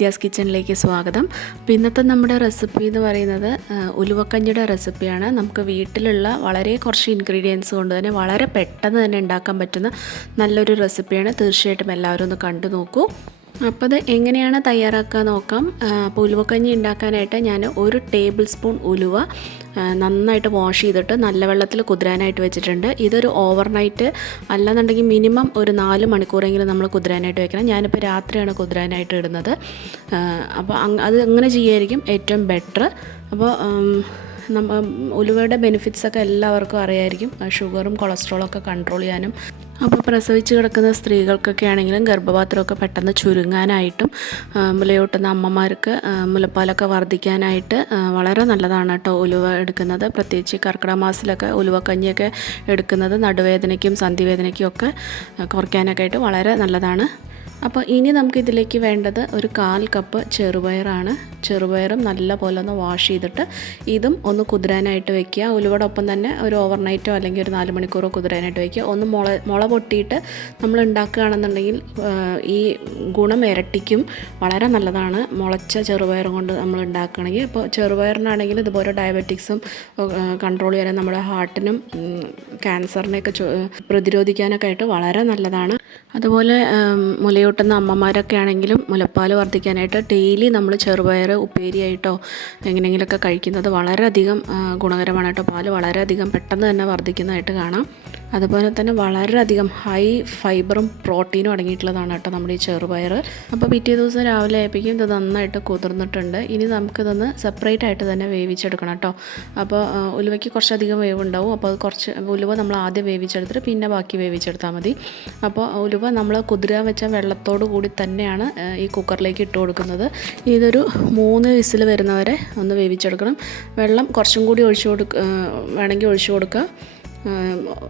വിദ്യാസ് കിച്ചണിലേക്ക് സ്വാഗതം. അപ്പോൾ ഇന്നത്തെ നമ്മുടെ റെസിപ്പി എന്ന് പറയുന്നത് ഉലുവക്കഞ്ഞിയുടെ റെസിപ്പിയാണ്. നമുക്ക് വീട്ടിലുള്ള വളരെ കുറച്ച് ഇൻഗ്രീഡിയൻസ് കൊണ്ട് തന്നെ വളരെ പെട്ടെന്ന് തന്നെ ഉണ്ടാക്കാൻ പറ്റുന്ന നല്ലൊരു റെസിപ്പിയാണ്. തീർച്ചയായിട്ടും എല്ലാവരും ഒന്ന് കണ്ടു നോക്കൂ. അപ്പോൾ അത് എങ്ങനെയാണ് തയ്യാറാക്കുക നോക്കാം. അപ്പോൾ ഉലുവക്കഞ്ഞി ഉണ്ടാക്കാനായിട്ട് ഞാൻ 1 ടേബിൾ സ്പൂൺ ഉലുവ നന്നായിട്ട് വാഷ് ചെയ്തിട്ട് നല്ല വെള്ളത്തിൽ കുതിരാനായിട്ട് വെച്ചിട്ടുണ്ട്. ഇതൊരു ഓവർനൈറ്റ് അല്ലാന്നുണ്ടെങ്കിൽ മിനിമം ഒരു 4 മണിക്കൂറെങ്കിലും നമ്മൾ കുതിരാനായിട്ട് വെക്കണം. ഞാനിപ്പോൾ രാത്രിയാണ് കുതിരാനായിട്ട് ഇടുന്നത്. അപ്പോൾ അത് അങ്ങനെ ചെയ്യായിരിക്കും ഏറ്റവും ബെറ്റർ. അപ്പോൾ ഉലുവയുടെ ബെനിഫിറ്റ്സൊക്കെ എല്ലാവർക്കും അറിയായിരിക്കും. ഷുഗറും കൊളസ്ട്രോളൊക്കെ കൺട്രോൾ ചെയ്യാനും, അപ്പോൾ പ്രസവിച്ച് കിടക്കുന്ന സ്ത്രീകൾക്കൊക്കെ ആണെങ്കിലും ഗർഭപാത്രമൊക്കെ പെട്ടെന്ന് ചുരുങ്ങാനായിട്ടും മുലയൂട്ടുന്ന അമ്മമാർക്ക് മുലപ്പാലൊക്കെ വർദ്ധിക്കാനായിട്ട് വളരെ നല്ലതാണ് കേട്ടോ ഉലുവ എടുക്കുന്നത്. പ്രത്യേകിച്ച് കർക്കിടക മാസത്തിലൊക്കെ ഉലുവക്കഞ്ഞിയൊക്കെ എടുക്കുന്നത് നടുവേദനയ്ക്കും സന്ധിവേദനയ്ക്കും ഒക്കെ കുറയ്ക്കാനൊക്കെ ആയിട്ട് വളരെ നല്ലതാണ്. അപ്പോൾ ഇനി നമുക്കിതിലേക്ക് വേണ്ടത് ഒരു 1/4 കപ്പ് ചെറുപയറാണ്. ചെറുപയറും നല്ല പോലെ ഒന്ന് വാഷ് ചെയ്തിട്ട് ഇതും ഒന്ന് കുതിരാനായിട്ട് വെക്കുക. ഉലുവയുടെ ഒപ്പം തന്നെ ഒരു ഓവർനൈറ്റോ അല്ലെങ്കിൽ ഒരു 4 മണിക്കൂറോ കുതിരാനായിട്ട് വെക്കുക. ഒന്ന് മുള പൊട്ടിയിട്ട് നമ്മൾ ഉണ്ടാക്കുകയാണെന്നുണ്ടെങ്കിൽ ഈ ഗുണം ഇരട്ടിക്കും. വളരെ നല്ലതാണ് മുളച്ച ചെറുപയർ കൊണ്ട് നമ്മൾ ഉണ്ടാക്കുകയാണെങ്കിൽ. അപ്പോൾ ചെറുപയറിനാണെങ്കിൽ ഇതുപോലെ ഡയബറ്റിക്സും കൺട്രോൾ ചെയ്യാൻ, നമ്മുടെ ഹാർട്ടിനും ക്യാൻസറിനെയൊക്കെ പ്രതിരോധിക്കാനൊക്കെ ആയിട്ട് വളരെ നല്ലതാണ്. അതുപോലെ മുലയൂട്ടുന്ന അമ്മമാരൊക്കെ ആണെങ്കിലും മുലപ്പാൽ വർദ്ധിക്കാനായിട്ട് ഡെയിലി നമ്മൾ ചെറുപയർ ഉപ്പേരിയായിട്ടോ എങ്ങനെയെങ്കിലുമൊക്കെ കഴിക്കുന്നത് വളരെയധികം ഗുണകരമാണ് കേട്ടോ. പാൽ വളരെയധികം പെട്ടെന്ന് തന്നെ വർദ്ധിക്കുന്നതായിട്ട് കാണാം. അതുപോലെ തന്നെ വളരെയധികം ഹൈ ഫൈബറും പ്രോട്ടീനും അടങ്ങിയിട്ടുള്ളതാണ് കേട്ടോ നമ്മുടെ ഈ ചെറുപയർ. അപ്പോൾ പിറ്റേ ദിവസം രാവിലെ ആയപ്പോഴേക്കും ഇത് നന്നായിട്ട് കുതിർന്നിട്ടുണ്ട്. ഇനി നമുക്കിതൊന്ന് സെപ്പറേറ്റ് ആയിട്ട് തന്നെ വേവിച്ചെടുക്കണം കേട്ടോ. അപ്പോൾ ഉലുവയ്ക്ക് കുറച്ചധികം വേവുണ്ടാവും. അപ്പോൾ അത് കുറച്ച് ഉലുവ നമ്മൾ ആദ്യം വേവിച്ചെടുത്തിട്ട് പിന്നെ ബാക്കി വേവിച്ചെടുത്താൽ മതി. അപ്പോൾ ഉലുവ നമ്മൾ കുതിരാൻ വെച്ച വെള്ളത്തോടു കൂടി തന്നെയാണ് ഈ കുക്കറിലേക്ക് ഇട്ട് കൊടുക്കുന്നത്. ഇതൊരു 3 വിസിൽ വരുന്നവരെ ഒന്ന് വേവിച്ചെടുക്കണം. വെള്ളം കുറച്ചും കൂടി വേണമെങ്കിൽ ഒഴിച്ചു കൊടുക്കുക.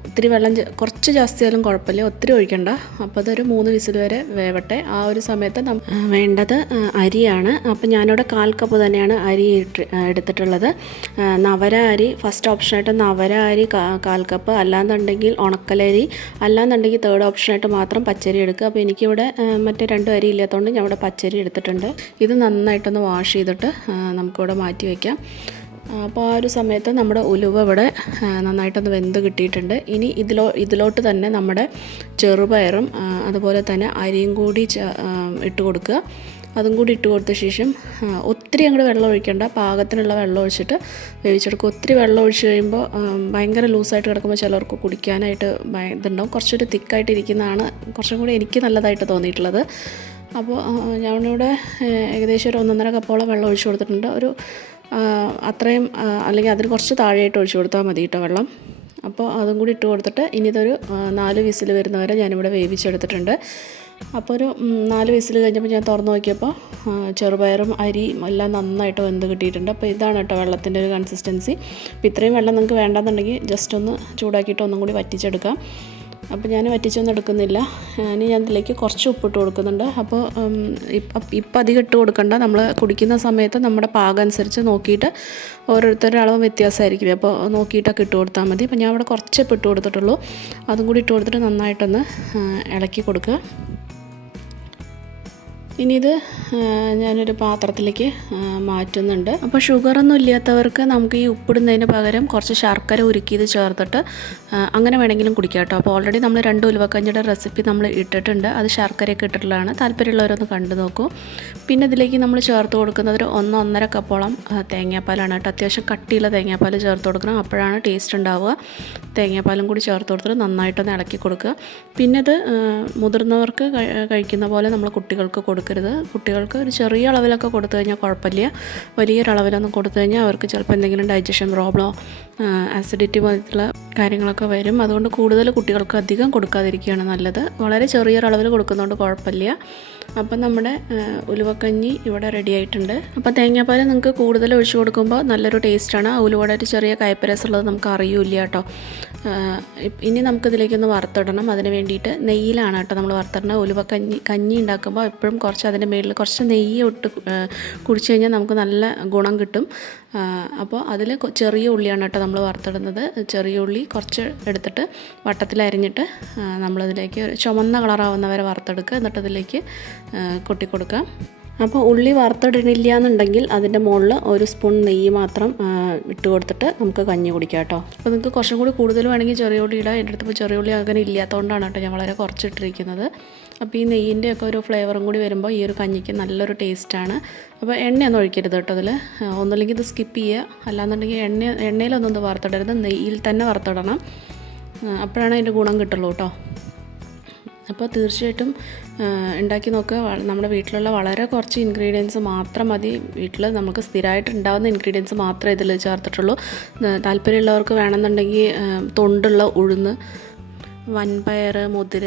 ഒത്തിരി വെള്ളം കുറച്ച് ജാസ്തിയായാലും കുഴപ്പമില്ല, ഒത്തിരി ഒഴിക്കണ്ട. അപ്പോൾ അതൊരു 3 വിസിൽ വരെ വേവട്ടെ. ആ ഒരു സമയത്ത് വേണ്ടത് അരിയാണ്. അപ്പോൾ ഞാനിവിടെ 1/4 കപ്പ് തന്നെയാണ് അരി എടുത്തിട്ടുള്ളത്. നവര അരി ഫസ്റ്റ് ഓപ്ഷനായിട്ട് നവര അരി 1/4 കപ്പ്, അല്ലാന്നുണ്ടെങ്കിൽ ഉണക്കലരി, അല്ലാന്നുണ്ടെങ്കിൽ തേർഡ് ഓപ്ഷനായിട്ട് മാത്രം പച്ചരി എടുക്കുക. അപ്പോൾ എനിക്കിവിടെ മറ്റേ 2 അരി ഇല്ലാത്തതുകൊണ്ട് ഞാൻ ഇവിടെ പച്ചരി എടുത്തിട്ടുണ്ട്. ഇത് നന്നായിട്ടൊന്ന് വാഷ് ചെയ്തിട്ട് നമുക്കിവിടെ മാറ്റി വയ്ക്കാം. അപ്പോൾ ആ ഒരു സമയത്ത് നമ്മുടെ ഉലുവ ഇവിടെ നന്നായിട്ടൊന്ന് വെന്ത് കിട്ടിയിട്ടുണ്ട്. ഇനി ഇതിലോട്ട് തന്നെ നമ്മുടെ ചെറുപയറും അതുപോലെ തന്നെ അരിയും കൂടി ഇട്ട് കൊടുക്കുക. അതും കൂടി ഇട്ട് കൊടുത്ത ശേഷം ഒത്തിരി അങ്ങോട്ട് വെള്ളം ഒഴിക്കേണ്ട, പാകത്തിനുള്ള വെള്ളം ഒഴിച്ചിട്ട് വേവിച്ചെടുക്കുക. ഒത്തിരി വെള്ളം ഒഴിച്ച് കഴിയുമ്പോൾ ഭയങ്കര ലൂസായിട്ട് കിടക്കുമ്പോൾ ചിലർക്ക് കുടിക്കാനായിട്ട് ഇതുണ്ടാവും. കുറച്ചൊരു തിക്കായിട്ട് ഇരിക്കുന്നതാണ് കുറച്ചും കൂടി എനിക്ക് നല്ലതായിട്ട് തോന്നിയിട്ടുള്ളത്. അപ്പോൾ ഞാനിവിടെ ഏകദേശം ഒരു 1.5 കപ്പോളം വെള്ളം ഒഴിച്ച് കൊടുത്തിട്ടുണ്ട്. ഒരു അത്രയും അല്ലെങ്കിൽ അതിന് കുറച്ച് താഴെയായിട്ട് ഒഴിച്ചു കൊടുത്താൽ മതി കേട്ടോ വെള്ളം. അപ്പോൾ അതും കൂടി ഇട്ട് കൊടുത്തിട്ട് ഇനി ഇതൊരു 4 വിസിൽ വരുന്നവരെ ഞാനിവിടെ വേവിച്ചെടുത്തിട്ടുണ്ട്. അപ്പോൾ ഒരു 4 വിസിൽ കഴിഞ്ഞപ്പോൾ ഞാൻ തുറന്ന് നോക്കിയപ്പോൾ ചെറുപയറും അരിയും എല്ലാം നന്നായിട്ട് വെന്ത് കിട്ടിയിട്ടുണ്ട്. അപ്പോൾ ഇതാണ് കേട്ടോ വെള്ളത്തിൻ്റെ ഒരു കൺസിസ്റ്റൻസി. അപ്പോൾ ഇത്രയും വെള്ളം നിങ്ങൾക്ക് വേണ്ടെന്നുണ്ടെങ്കിൽ ജസ്റ്റ് ഒന്ന് ചൂടാക്കിയിട്ട് ഒന്നും കൂടി വറ്റിച്ചെടുക്കാം. അപ്പോൾ ഞാൻ വറ്റിച്ചൊന്നും എടുക്കുന്നില്ല. ഇനി ഞാൻ ഇതിലേക്ക് കുറച്ച് ഉപ്പിട്ട് കൊടുക്കുന്നുണ്ട്. അപ്പോൾ ഇപ്പം അധികം ഇട്ട് കൊടുക്കണ്ട. നമ്മൾ കുടിക്കുന്ന സമയത്ത് നമ്മുടെ പാകം അനുസരിച്ച് നോക്കിയിട്ട് ഓരോരുത്തരുടെ അളവ് വ്യത്യാസമായിരിക്കും. അപ്പോൾ നോക്കിയിട്ടൊക്കെ ഇട്ട് കൊടുത്താൽ മതി. അപ്പോൾ ഞാൻ ഇവിടെ കുറച്ചേ ഇട്ട് കൊടുത്തിട്ടുള്ളൂ. അതും കൂടി ഇട്ട് കൊടുത്തിട്ട് നന്നായിട്ടൊന്ന് ഇളക്കി കൊടുക്കുക. ഇനി ഇത് ഞാനൊരു പാത്രത്തിലേക്ക് മാറ്റുന്നുണ്ട്. അപ്പോൾ ഷുഗറൊന്നും ഇല്ലാത്തവർക്ക് നമുക്ക് ഈ ഉപ്പിടുന്നതിന് പകരം കുറച്ച് ശർക്കര ഉരുക്കി ഇത് ചേർത്തിട്ട് അങ്ങനെ വേണമെങ്കിലും കുടിക്കാം കേട്ടോ. അപ്പോൾ ഓൾറെഡി നമ്മൾ 2 ഉലുവക്കഞ്ഞിയുടെ റെസിപ്പി നമ്മൾ ഇട്ടിട്ടുണ്ട്. അത് ശർക്കരയൊക്കെ ഇട്ടിട്ടുള്ളതാണ്. താല്പര്യമുള്ളവരൊന്ന് കണ്ടു നോക്കൂ. പിന്നെ ഇതിലേക്ക് നമ്മൾ ചേർത്ത് കൊടുക്കുന്നത് ഒരു 1-1.5 കപ്പോളം തേങ്ങാപ്പാലാണ് കേട്ടോ. അത്യാവശ്യം കട്ടിയുള്ള തേങ്ങാപ്പാൽ ചേർത്ത് കൊടുക്കണം. അപ്പോഴാണ് ടേസ്റ്റ് ഉണ്ടാവുക. തേങ്ങാപ്പാലും കൂടി ചേർത്ത് കൊടുത്തിട്ട് നന്നായിട്ടൊന്ന് ഇളക്കി കൊടുക്കുക. പിന്നെ ഇത് മുതിർന്നവർക്ക് കഴിക്കുന്ന പോലെ നമ്മൾ കുട്ടികൾക്ക് കൊടുക്കരുത്. കുട്ടികൾക്ക് ഒരു ചെറിയ അളവിലൊക്കെ കൊടുത്തു കഴിഞ്ഞാൽ കുഴപ്പമില്ല. വലിയൊരളവിലൊന്നും കൊടുത്തു കഴിഞ്ഞാൽ അവർക്ക് ചിലപ്പോൾ എന്തെങ്കിലും ഡൈജഷൻ പ്രോബ്ലമോ ആസിഡിറ്റി പോലത്തുള്ള കാര്യങ്ങളൊക്കെ വരും. അതുകൊണ്ട് കൂടുതൽ കുട്ടികൾക്ക് അധികം കൊടുക്കാതിരിക്കുകയാണ് നല്ലത്. വളരെ ചെറിയൊരളവിൽ കൊടുക്കുന്നതുകൊണ്ട് കുഴപ്പമില്ല. അപ്പം നമ്മുടെ ഉലുവക്കഞ്ഞി ഇവിടെ റെഡി ആയിട്ടുണ്ട്. അപ്പോൾ തേങ്ങാപ്പാൽ നിങ്ങൾക്ക് കൂടുതൽ ഒഴിച്ചു കൊടുക്കുമ്പോൾ നല്ലൊരു ടേസ്റ്റാണ്. ഉലുവയുടെ ഒരു ചെറിയ കയ്പ്പരസുള്ളത് നമുക്ക് അറിയില്ല കേട്ടോ. ഇനി നമുക്കിതിലേക്കൊന്ന് വറുത്തിടണം. അതിന് വേണ്ടിയിട്ട് നെയ്യിലാണ് കേട്ടോ നമ്മൾ വറുത്തിടണം. കഞ്ഞി ഉണ്ടാക്കുമ്പോൾ എപ്പോഴും കുറച്ച് അതിൻ്റെ മുകളിൽ കുറച്ച് നെയ്യ് ഇട്ട് കുടിച്ച് കഴിഞ്ഞാൽ നമുക്ക് നല്ല ഗുണം കിട്ടും. അപ്പോൾ അതിൽ ചെറിയ ഉള്ളിയാണ് കേട്ടോ നമ്മൾ വറുത്തിടുന്നത്. ചെറിയ ഉള്ളി കുറച്ച് എടുത്തിട്ട് വട്ടത്തിലരിഞ്ഞിട്ട് നമ്മളതിലേക്ക് ചുമന്ന കളറാവുന്നവരെ വറുത്തെടുക്കുക. എന്നിട്ട് അതിലേക്ക് കൊട്ടി കൊടുക്കുക. അപ്പോൾ ഉള്ളി വറുത്തിടണില്ല എന്നുണ്ടെങ്കിൽ അതിൻ്റെ മുകളിൽ ഒരു സ്പൂൺ നെയ്യ് മാത്രം ഇട്ട് കൊടുത്തിട്ട് നമുക്ക് കഞ്ഞി കുടിക്കാം കേട്ടോ. അപ്പോൾ നിങ്ങൾക്ക് കുറച്ചും കൂടി കൂടുതൽ വേണമെങ്കിൽ ചെറിയ ഉള്ളി ഇടാം. എൻ്റെ അടുത്ത് ഇപ്പോൾ ചെറിയ ഉള്ളി അങ്ങനെ ഇല്ലാത്തതുകൊണ്ടാണ് കേട്ടോ ഞാൻ വളരെ കുറച്ചിട്ടിരിക്കുന്നത്. അപ്പോൾ ഈ നെയ്യിൻ്റെയൊക്കെ ഒരു ഫ്ലേവറും കൂടി വരുമ്പോൾ ഈ ഒരു കഞ്ഞിക്ക് നല്ലൊരു ടേസ്റ്റാണ്. അപ്പോൾ എണ്ണയൊന്നും ഒഴിക്കരുത് കേട്ടോ അതിൽ. ഒന്നുമില്ലെങ്കിൽ ഇത് സ്കിപ്പ് ചെയ്യുക, അല്ലാന്നുണ്ടെങ്കിൽ എണ്ണയിലൊന്നും ഇത് വറുത്തിടരുത്, നെയ്യിൽ തന്നെ വറുത്തിടണം. അപ്പോഴാണ് അതിൻ്റെ ഗുണം കിട്ടുള്ളൂ കേട്ടോ. അപ്പോൾ തീർച്ചയായിട്ടും ഉണ്ടാക്കി നോക്കുക. നമ്മുടെ വീട്ടിലുള്ള വളരെ കുറച്ച് ഇൻഗ്രീഡിയൻസ് മാത്രം മതി. വീട്ടിൽ നമുക്ക് സ്ഥിരമായിട്ട് ഉണ്ടാകുന്ന ഇൻഗ്രീഡിയൻസ് മാത്രമേ ഇതിൽ ചേർത്തിട്ടുള്ളൂ. താല്പര്യമുള്ളവർക്ക് വേണമെന്നുണ്ടെങ്കിൽ തൊണ്ടുള്ള ഉഴുന്ന്, വൻപയർ, മുതിര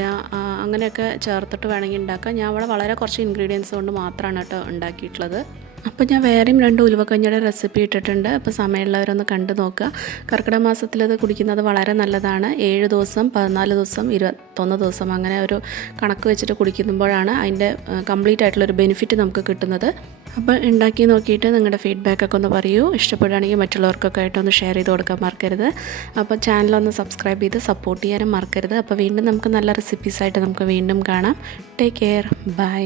അങ്ങനെയൊക്കെ ചേർത്തിട്ട് വേണമെങ്കിൽ ഉണ്ടാക്കാം. ഞാൻ ഇവിടെ വളരെ കുറച്ച് ഇൻഗ്രീഡിയൻസ് കൊണ്ട് മാത്രമാണ് കേട്ടോ ഉണ്ടാക്കിയിട്ടുള്ളത്. അപ്പോൾ ഞാൻ വേറെയും 2 ഉലുവക്കഞ്ഞിയുടെ റെസിപ്പി ഇട്ടിട്ടുണ്ട്. അപ്പോൾ സമയമുള്ളവരൊന്ന് കണ്ടു നോക്കുക. കർക്കിടക മാസത്തിലത് കുടിക്കുന്നത് വളരെ നല്ലതാണ്. 7 ദിവസം, 14 ദിവസം, 21 ദിവസം അങ്ങനെ ഒരു കണക്ക് വെച്ചിട്ട് കുടിക്കുമ്പോഴാണ് അതിൻ്റെ കംപ്ലീറ്റ് ആയിട്ടുള്ളൊരു ബെനിഫിറ്റ് നമുക്ക് കിട്ടുന്നത്. അപ്പോൾ ഉണ്ടാക്കി നോക്കിയിട്ട് നിങ്ങളുടെ ഫീഡ്ബാക്കൊക്കെ ഒന്ന് പറയൂ. ഇഷ്ടപ്പെടുകയാണെങ്കിൽ മറ്റുള്ളവർക്കൊക്കെ ആയിട്ടൊന്ന് ഷെയർ ചെയ്ത് കൊടുക്കാൻ മറക്കരുത്. അപ്പോൾ ചാനലൊന്ന് സബ്സ്ക്രൈബ് ചെയ്ത് സപ്പോർട്ട് ചെയ്യാനും മറക്കരുത്. അപ്പോൾ വീണ്ടും നമുക്ക് നല്ല റെസിപ്പീസായിട്ട് നമുക്ക് വീണ്ടും കാണാം. Take care, by.